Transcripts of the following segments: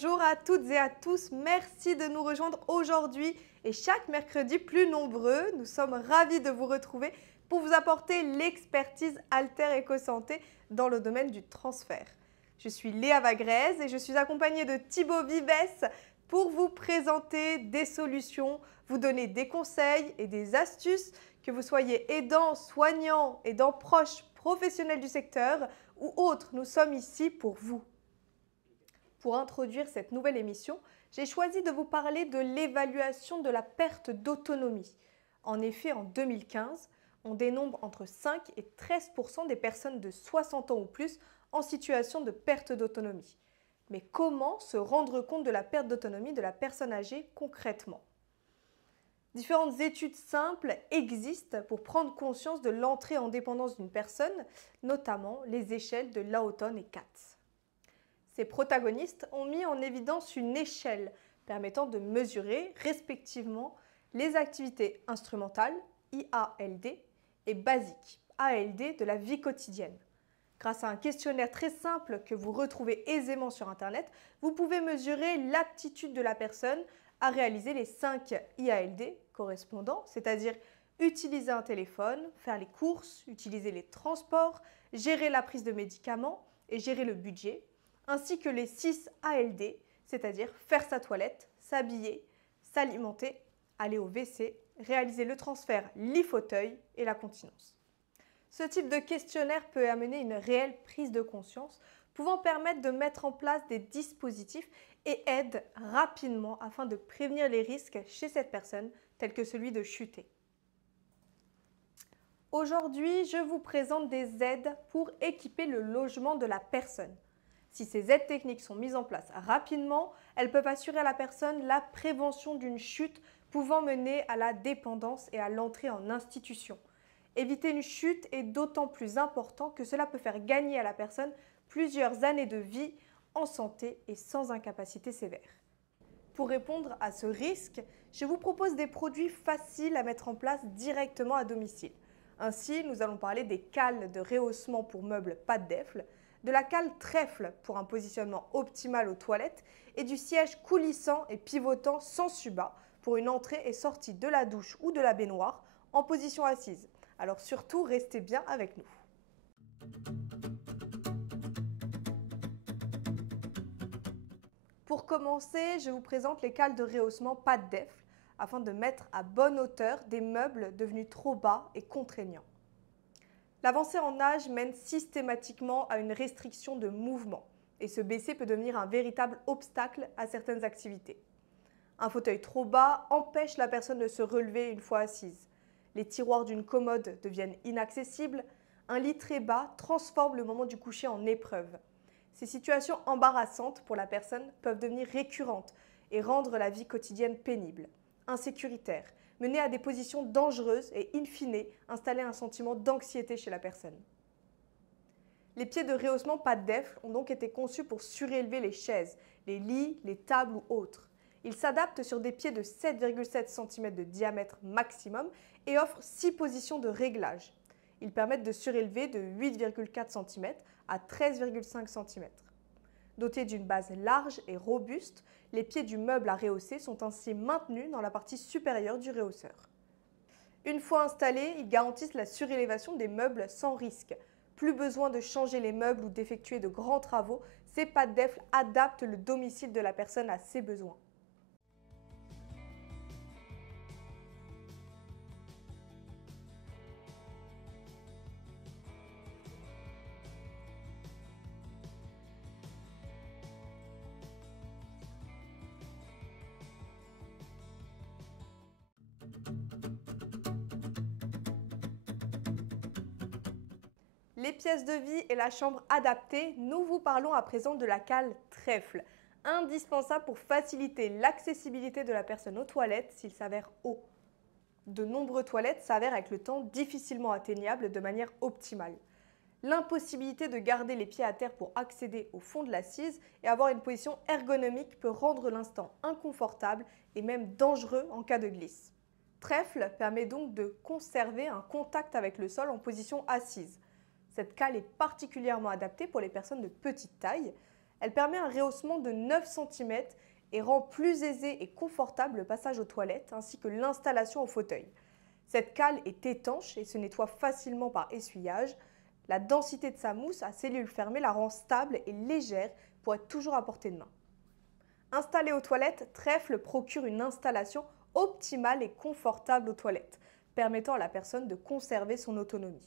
Bonjour à toutes et à tous, merci de nous rejoindre aujourd'hui et chaque mercredi plus nombreux. Nous sommes ravis de vous retrouver pour vous apporter l'expertise Alter Eco-Santé dans le domaine du transfert. Je suis Léa Vagrez et je suis accompagnée de Thibaut Vives pour vous présenter des solutions, vous donner des conseils et des astuces, que vous soyez aidant, soignant, aidant proche, professionnel du secteur ou autre, nous sommes ici pour vous. Pour introduire cette nouvelle émission, j'ai choisi de vous parler de l'évaluation de la perte d'autonomie. En effet, en 2015, on dénombre entre 5 et 13% des personnes de 60 ans ou plus en situation de perte d'autonomie. Mais comment se rendre compte de la perte d'autonomie de la personne âgée concrètement ? Différentes études simples existent pour prendre conscience de l'entrée en dépendance d'une personne, notamment les échelles de Lawton et Katz. Ces protagonistes ont mis en évidence une échelle permettant de mesurer respectivement les activités instrumentales, IALD, et basiques, ALD, de la vie quotidienne. Grâce à un questionnaire très simple que vous retrouvez aisément sur Internet, vous pouvez mesurer l'aptitude de la personne à réaliser les 5 IALD correspondants, c'est-à-dire utiliser un téléphone, faire les courses, utiliser les transports, gérer la prise de médicaments et gérer le budget, ainsi que les 6 ALD, c'est-à-dire faire sa toilette, s'habiller, s'alimenter, aller au WC, réaliser le transfert lit-fauteuil et la continence. Ce type de questionnaire peut amener une réelle prise de conscience, pouvant permettre de mettre en place des dispositifs et aide rapidement afin de prévenir les risques chez cette personne, tels que celui de chuter. Aujourd'hui, je vous présente des aides pour équiper le logement de la personne. Si ces aides techniques sont mises en place rapidement, elles peuvent assurer à la personne la prévention d'une chute pouvant mener à la dépendance et à l'entrée en institution. Éviter une chute est d'autant plus important que cela peut faire gagner à la personne plusieurs années de vie en santé et sans incapacité sévère. Pour répondre à ce risque, je vous propose des produits faciles à mettre en place directement à domicile. Ainsi, nous allons parler des cales de rehaussement pour meubles pas de défle, de la cale trèfle pour un positionnement optimal aux toilettes et du siège coulissant et pivotant sans subat pour une entrée et sortie de la douche ou de la baignoire en position assise. Alors surtout, restez bien avec nous. Pour commencer, je vous présente les cales de rehaussement pas de défle afin de mettre à bonne hauteur des meubles devenus trop bas et contraignants. L'avancée en âge mène systématiquement à une restriction de mouvement et se baisser peut devenir un véritable obstacle à certaines activités. Un fauteuil trop bas empêche la personne de se relever une fois assise. Les tiroirs d'une commode deviennent inaccessibles. Un lit très bas transforme le moment du coucher en épreuve. Ces situations embarrassantes pour la personne peuvent devenir récurrentes et rendre la vie quotidienne pénible, insécuritaire, mener à des positions dangereuses et, in fine, installer un sentiment d'anxiété chez la personne. Les pieds de rehaussement pas de défle ont donc été conçus pour surélever les chaises, les lits, les tables ou autres. Ils s'adaptent sur des pieds de 7,7 cm de diamètre maximum et offrent 6 positions de réglage. Ils permettent de surélever de 8,4 cm à 13,5 cm. Dotés d'une base large et robuste, les pieds du meuble à rehausser sont ainsi maintenus dans la partie supérieure du rehausseur. Une fois installés, ils garantissent la surélévation des meubles sans risque. Plus besoin de changer les meubles ou d'effectuer de grands travaux, ces pas de défle adaptent le domicile de la personne à ses besoins. Les pièces de vie et la chambre adaptée, nous vous parlons à présent de la cale trèfle, indispensable pour faciliter l'accessibilité de la personne aux toilettes s'il s'avère haut. De nombreuses toilettes s'avèrent avec le temps difficilement atteignables de manière optimale. L'impossibilité de garder les pieds à terre pour accéder au fond de l'assise et avoir une position ergonomique peut rendre l'instant inconfortable et même dangereux en cas de glisse. Trèfle permet donc de conserver un contact avec le sol en position assise. Cette cale est particulièrement adaptée pour les personnes de petite taille. Elle permet un rehaussement de 9 cm et rend plus aisé et confortable le passage aux toilettes ainsi que l'installation au fauteuil. Cette cale est étanche et se nettoie facilement par essuyage. La densité de sa mousse à cellules fermées la rend stable et légère pour être toujours à portée de main. Installée aux toilettes, Trèfle procure une installation optimale et confortable aux toilettes, permettant à la personne de conserver son autonomie.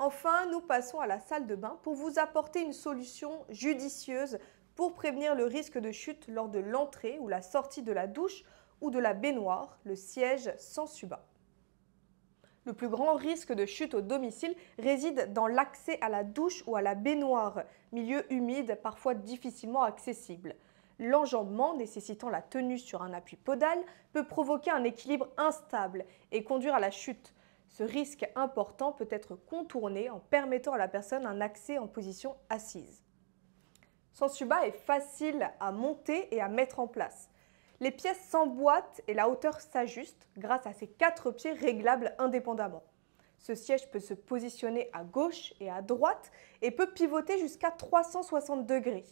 Enfin, nous passons à la salle de bain pour vous apporter une solution judicieuse pour prévenir le risque de chute lors de l'entrée ou la sortie de la douche ou de la baignoire, le siège Sensuba. Le plus grand risque de chute au domicile réside dans l'accès à la douche ou à la baignoire, milieu humide parfois difficilement accessible. L'enjambement nécessitant la tenue sur un appui podal peut provoquer un équilibre instable et conduire à la chute. Ce risque important peut être contourné en permettant à la personne un accès en position assise. Sensuba est facile à monter et à mettre en place. Les pièces s'emboîtent et la hauteur s'ajuste grâce à ces 4 pieds réglables indépendamment. Ce siège peut se positionner à gauche et à droite et peut pivoter jusqu'à 360 degrés.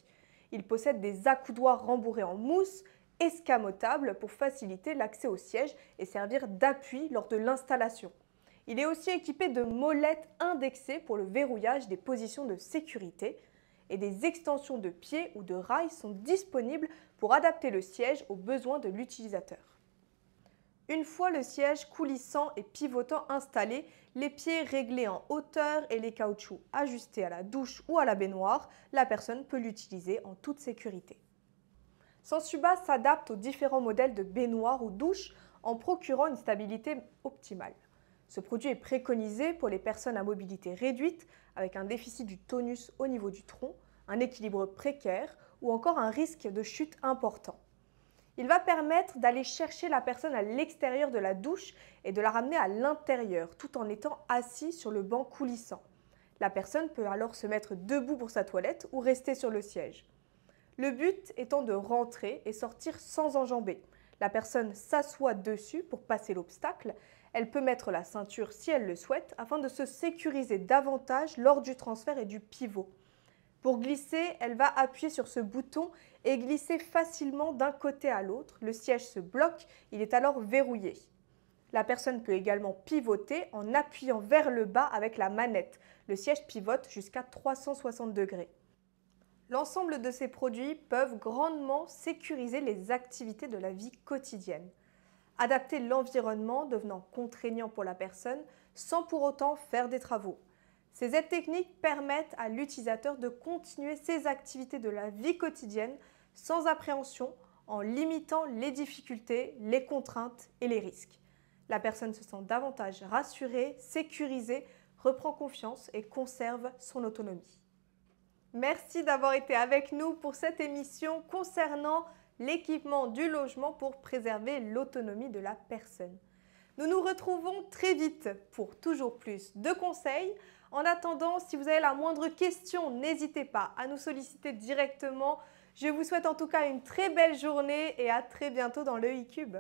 Il possède des accoudoirs rembourrés en mousse, escamotables pour faciliter l'accès au siège et servir d'appui lors de l'installation. Il est aussi équipé de molettes indexées pour le verrouillage des positions de sécurité et des extensions de pieds ou de rails sont disponibles pour adapter le siège aux besoins de l'utilisateur. Une fois le siège coulissant et pivotant installé, les pieds réglés en hauteur et les caoutchoucs ajustés à la douche ou à la baignoire, la personne peut l'utiliser en toute sécurité. Sensuba s'adapte aux différents modèles de baignoire ou douche en procurant une stabilité optimale. Ce produit est préconisé pour les personnes à mobilité réduite, avec un déficit du tonus au niveau du tronc, un équilibre précaire ou encore un risque de chute important. Il va permettre d'aller chercher la personne à l'extérieur de la douche et de la ramener à l'intérieur, tout en étant assis sur le banc coulissant. La personne peut alors se mettre debout pour sa toilette ou rester sur le siège. Le but étant de rentrer et sortir sans enjamber. La personne s'assoit dessus pour passer l'obstacle. Elle peut mettre la ceinture si elle le souhaite afin de se sécuriser davantage lors du transfert et du pivot. Pour glisser, elle va appuyer sur ce bouton et glisser facilement d'un côté à l'autre. Le siège se bloque, il est alors verrouillé. La personne peut également pivoter en appuyant vers le bas avec la manette. Le siège pivote jusqu'à 360 degrés. L'ensemble de ces produits peuvent grandement sécuriser les activités de la vie quotidienne. Adapter l'environnement devenant contraignant pour la personne sans pour autant faire des travaux. Ces aides techniques permettent à l'utilisateur de continuer ses activités de la vie quotidienne sans appréhension en limitant les difficultés, les contraintes et les risques. La personne se sent davantage rassurée, sécurisée, reprend confiance et conserve son autonomie. Merci d'avoir été avec nous pour cette émission concernant l'équipement du logement pour préserver l'autonomie de la personne. Nous nous retrouvons très vite pour toujours plus de conseils. En attendant, si vous avez la moindre question, n'hésitez pas à nous solliciter directement. Je vous souhaite en tout cas une très belle journée et à très bientôt dans le e-Cube.